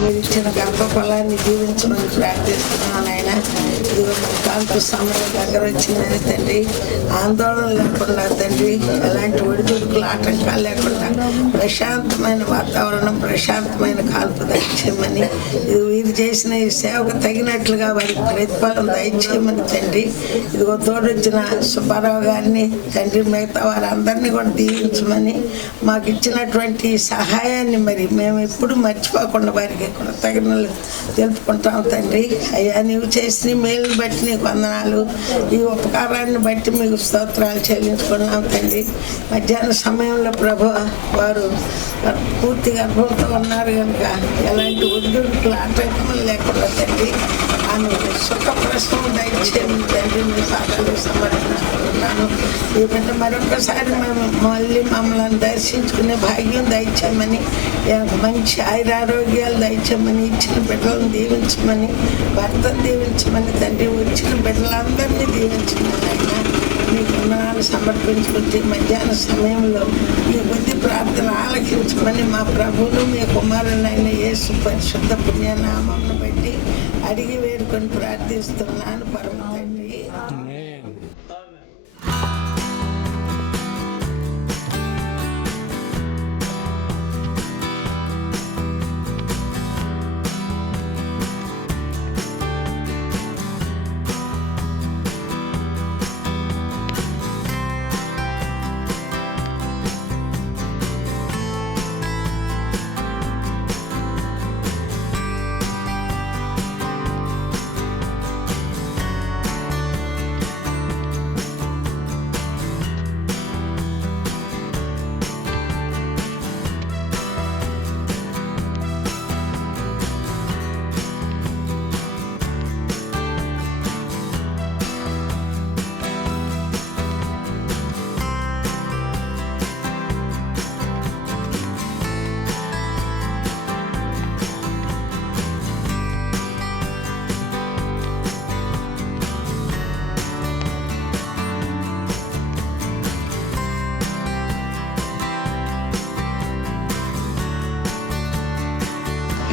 మీరు ఇచ్చిన గర్భఫలాన్ని దీవించమని ప్రార్థిస్తున్నాను ఆయన. ఇదిగో మన కాల్పు సమయం దగ్గర వచ్చిందని తండ్రి, ఆందోళన లేకుండా తండ్రి, ఎలాంటి ఒడిదుడుకులు ఆటంకాలు లేకుండా ప్రశాంతమైన వాతావరణం, ప్రశాంతమైన కాల్పు దయచేయమని, ఇది వీరు చేసిన ఈ సేవకు తగినట్లుగా వారికి ప్రతిఫలం దయచేయమని తండ్రి. ఇదిగో తోడొచ్చిన సుబ్బారావు గారిని తండ్రి, మిగతా వారందరినీ కూడా దీవించమని, మాకు ఇచ్చినటువంటి సహాయాన్ని మరి మేము ఎప్పుడు మర్చిపోకుండా వారికి కృతజ్ఞతలు తెలుపుకుంటాం తండ్రి. అయ్యా, నీవు చేసిన మేలుని బట్టి నీకు వందనాలు, ఈ ఉపకారాన్ని బట్టి మీకు స్తోత్రాలు చెల్లించుకున్నాం తండ్రి. మధ్యాహ్న సమయంలో ప్రభు వారు పూర్తి గర్భంతో ఉన్నారు కనుక ఎలాంటి ఒడిదుడుకులు ఆటంకములు లేకుండా తండ్రి ఆమె సుఖప్రసవం దయచేయండి తండ్రి. మీ పాదాలు సమర్పించుకుంటున్నాను. ఎందుకంటే మరొకసారి మేము మళ్ళీ మమ్మల్ని దర్శించుకునే భాగ్యం దయచేయమని, మంచి ఆయురారోగ్యాలు దయచేయమని, ఇచ్చిన బిడ్డలను దీవించమని, భర్తను దీవించమని తండ్రి, వచ్చిన బిడ్డలందరినీ దీవించమని అయినా మీకు వందనాలు సమర్పించుకుంటే మధ్యాహ్న సమయంలో ఈ బుద్ధి ప్రార్థన ఆలకించమని మా ప్రభువును మీ కుమారులైన యేసు పరిశుద్ధ పుణ్యనామమును బట్టి అడిగి వేడుకొని ప్రార్థిస్తున్నాను పరమ తండ్రి.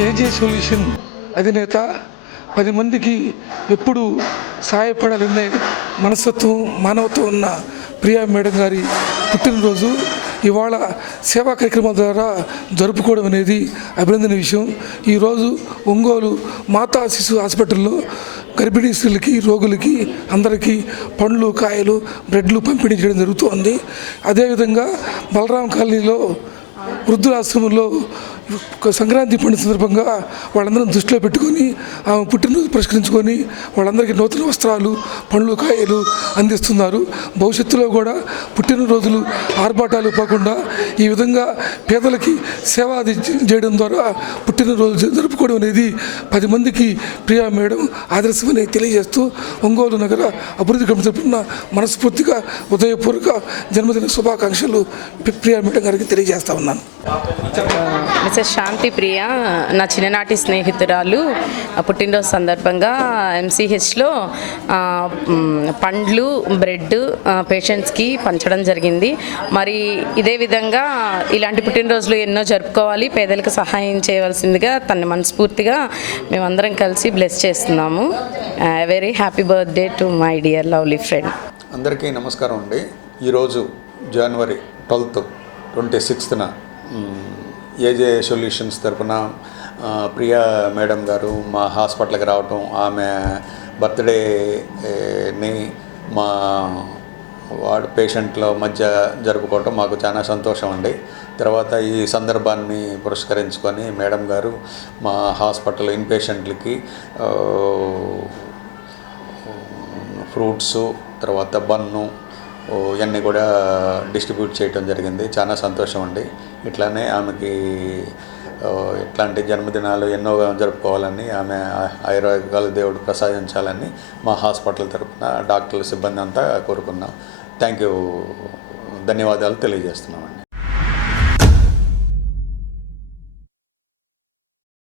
ఏజే సొల్యూషన్ అధినేత 10 మందికి ఎప్పుడు సహాయపడాలనే మనస్తత్వం, మానవత్వం ఉన్న ప్రియా మేడం గారి పుట్టినరోజు ఇవాళ సేవా కార్యక్రమాల ద్వారా జరుపుకోవడం అనేది అభినందన విషయం. ఈరోజు ఒంగోలు మాతా శిశు హాస్పిటల్లో గర్భిణీ స్త్రీలకి, రోగులకి అందరికీ పండ్లు, కాయలు, బ్రెడ్లు పంపిణీ చేయడం జరుగుతోంది. అదేవిధంగా బలరాం కాలనీలో వృద్ధులాశ్రమంలో సంక్రాంతి పండుగ సందర్భంగా వాళ్ళందరం దృష్టిలో పెట్టుకొని ఆమె పుట్టినరోజు పురస్కరించుకొని వాళ్ళందరికీ నూతన వస్త్రాలు, పండ్లు, కాయలు అందిస్తున్నారు. భవిష్యత్తులో కూడా పుట్టినరోజులు ఆర్భాటాలు పోకుండా ఈ విధంగా పేదలకి సేవ చేయడం ద్వారా పుట్టినరోజు జరుపుకోవడం అనేది 10 మందికి ప్రియా మేడం ఆదర్శమని తెలియజేస్తూ ఒంగోలు నగర అభివృద్ధి కమిటీ తరపున మనస్ఫూర్తిగా ఉదయపూర్వక జన్మదిన శుభాకాంక్షలు ప్రియా మేడం గారికి తెలియజేస్తా ఉన్నాను. మిసెస్ శాంతి ప్రియ నా చిన్ననాటి స్నేహితురాలు పుట్టినరోజు సందర్భంగా ఎంసీహెచ్లో పండ్లు, బ్రెడ్ పేషెంట్స్కి పంచడం జరిగింది. మరి ఇదే విధంగా ఇలాంటి పుట్టినరోజులు ఎన్నో జరుపుకోవాలి, పేదలకు సహాయం చేయవలసిందిగా తన మనస్ఫూర్తిగా మేమందరం కలిసి బ్లెస్ చేస్తున్నాము. Very happy birthday to my dear lovely friend. అందరికీ నమస్కారం అండి. ఈరోజు జనవరి 12, 26న ఏజే సొల్యూషన్స్ తరఫున ప్రియా మేడం గారు మా హాస్పిటల్కి రావటం, ఆమె బర్త్డేని మా వార్డ్ పేషెంట్ల మధ్య జరుపుకోవటం మాకు చాలా సంతోషం అండి. తర్వాత ఈ సందర్భాన్ని పురస్కరించుకొని మేడం గారు మా హాస్పిటల్ ఇన్ పేషెంట్లకి ఫ్రూట్సు, తర్వాత బన్ను ఇవన్నీ కూడా డిస్ట్రిబ్యూట్ చేయడం జరిగింది. చాలా సంతోషం అండి. ఇట్లానే ఆమెకి ఇట్లాంటి జన్మదినాలు ఎన్నో జరుపుకోవాలని, ఆమె ఆయుర్వేదాలు దేవుడు ప్రసాదించాలని మా హాస్పిటల్ తరఫున డాక్టర్ల సిబ్బంది అంతా కోరుకున్నాం. థ్యాంక్ యూ, ధన్యవాదాలు తెలియజేస్తున్నామండి.